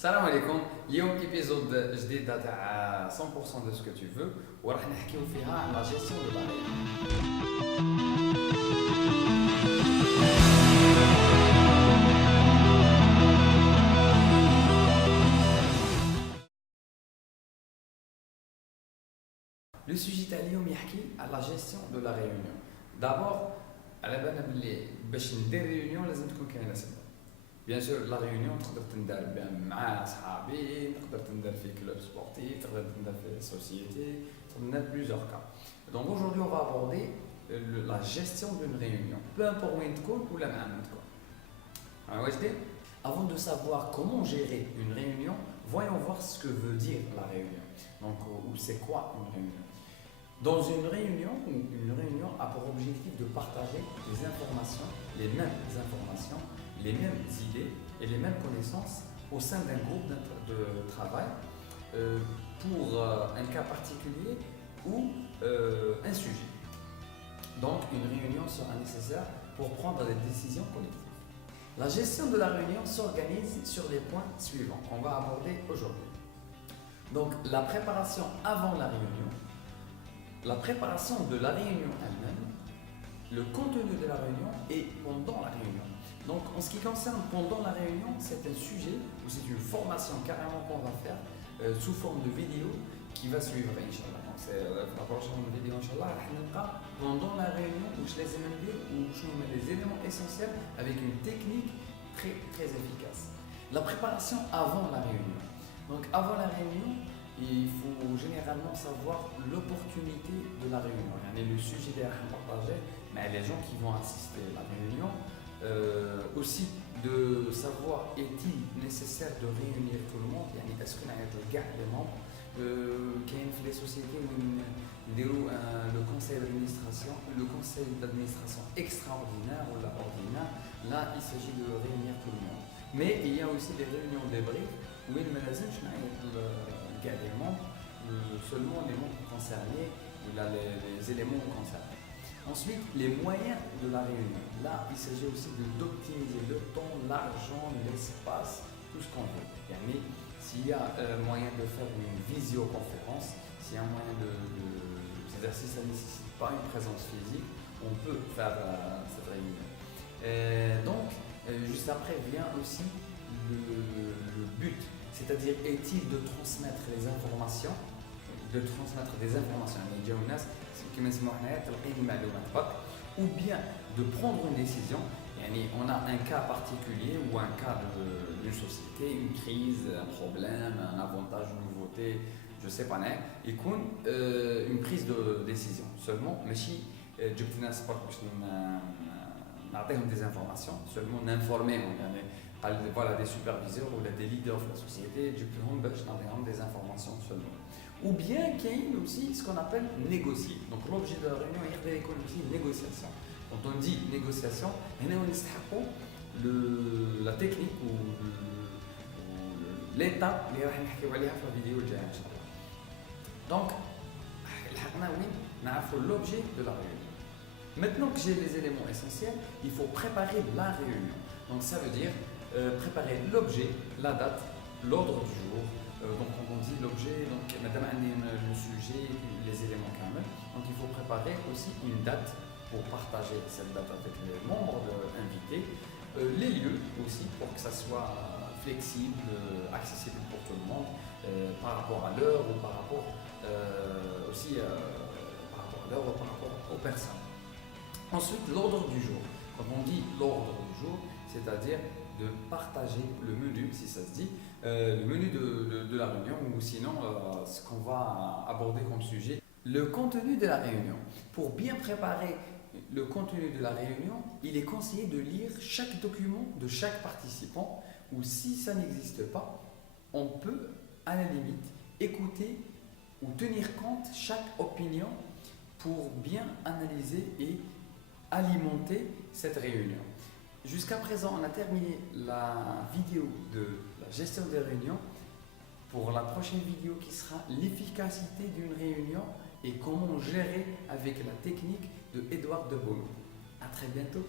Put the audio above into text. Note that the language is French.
Salam alaikum, اليوم épisode جديدة تاع 100% de ce que tu veux وراح نحكيو فيها على la gestion de la réunion. Le sujet تاع اليوم يحكي على la gestion de la réunion. D'abord على بالنا بلي باش ندير réunion لازم تكون كاينه سبب. بيان سور لا ريونيون تقدر تندار مع صحابي، تقدر تندار في كلوب سبورتيف، تقدر تندار في سوسيتي، تقدر تندار plusieurs cas. Donc aujourd'hui on va aborder la gestion d'une réunion. Peu importe où تكون ولا مع من تكون. واش دير؟ Avant de savoir comment gérer une réunion, voyons voir ce que veut dire la réunion. Donc ou c'est quoi une réunion? Dans une réunion a pour objectif de partager des informations, les mêmes informations, les mêmes idées et les mêmes connaissances au sein d'un groupe de travail pour un cas particulier ou un sujet. Donc une réunion sera nécessaire pour prendre des décisions collectives. La gestion de la réunion s'organise sur les points suivants qu'on va aborder aujourd'hui. Donc la préparation avant la réunion, la préparation de la réunion elle-même, le contenu de la réunion et pendant la réunion. Donc en ce qui concerne pendant la réunion, c'est un sujet ou c'est une formation carrément qu'on va faire sous forme de vidéo qui va suivre Inch'Allah. Donc c'est la prochaine vidéo Inch'Allah, pendant la réunion où je les aime bien, où je mets les éléments essentiels avec une technique très efficace. La préparation avant la réunion. Donc avant la réunion, il faut généralement savoir l'opportunité de la réunion. Le sujet des partagé, mais les gens qui vont assister à la réunion, aussi de savoir est-il nécessaire de réunir tout le monde. Est-ce qu'on a les membres qui ont les sociétés où le conseil d'administration extraordinaire ou la ordinaire, là il s'agit de réunir tout le monde. Mais il y a aussi des réunions débrief où il me laisse les membres, seulement les membres concernés ou les éléments concernés. Ensuite, les moyens de la réunion. Là, il s'agit aussi d'optimiser le temps, l'argent, l'espace, tout ce qu'on veut. S'il y a moyen de faire une visioconférence, s'il y a un moyen c'est-à-dire si ça ne nécessite pas une présence physique, on peut faire cette réunion. Donc, juste après vient aussi le but. C'est-à-dire, est-il de transmettre des informations, ou bien de prendre une décision. On a un cas particulier ou un cas d'une société, une crise, un problème, un avantage, une nouveauté, je ne sais pas, une prise de décision seulement, mais si des informations, seulement d'informer. Voilà, des superviseurs ou des leaders de la société, des informations seulement. Ou bien qu'il y ait aussi ce qu'on appelle négocier. Donc l'objet de la réunion est aussi une négociation. Quand on dit négociation, la technique ou l'étape qui va la vidéo. Donc, l'objet de la réunion. Maintenant que j'ai les éléments essentiels, il faut préparer la réunion. Donc ça veut dire préparer l'objet, la date, l'ordre du jour. Donc quand on dit l'objet, donc madame le sujet, les éléments quand même. Donc il faut préparer aussi une date pour partager cette date avec les membres invités. Les lieux aussi pour que ça soit flexible, accessible pour tout le monde par rapport à l'heure ou par rapport aussi par rapport à l'heure ou par rapport aux personnes. Ensuite l'ordre du jour. Quand on dit l'ordre du jour, c'est-à-dire de partager le menu, si ça se dit, le menu de la réunion ou sinon ce qu'on va aborder comme sujet. Le contenu de la réunion. Pour bien préparer le contenu de la réunion, il est conseillé de lire chaque document de chaque participant ou si ça n'existe pas, on peut à la limite écouter ou tenir compte chaque opinion pour bien analyser et alimenter cette réunion. Jusqu'à présent, on a terminé la vidéo de la gestion des réunions. Pour la prochaine vidéo qui sera l'efficacité d'une réunion et comment gérer avec la technique de Edouard de Beaulieu. À très bientôt.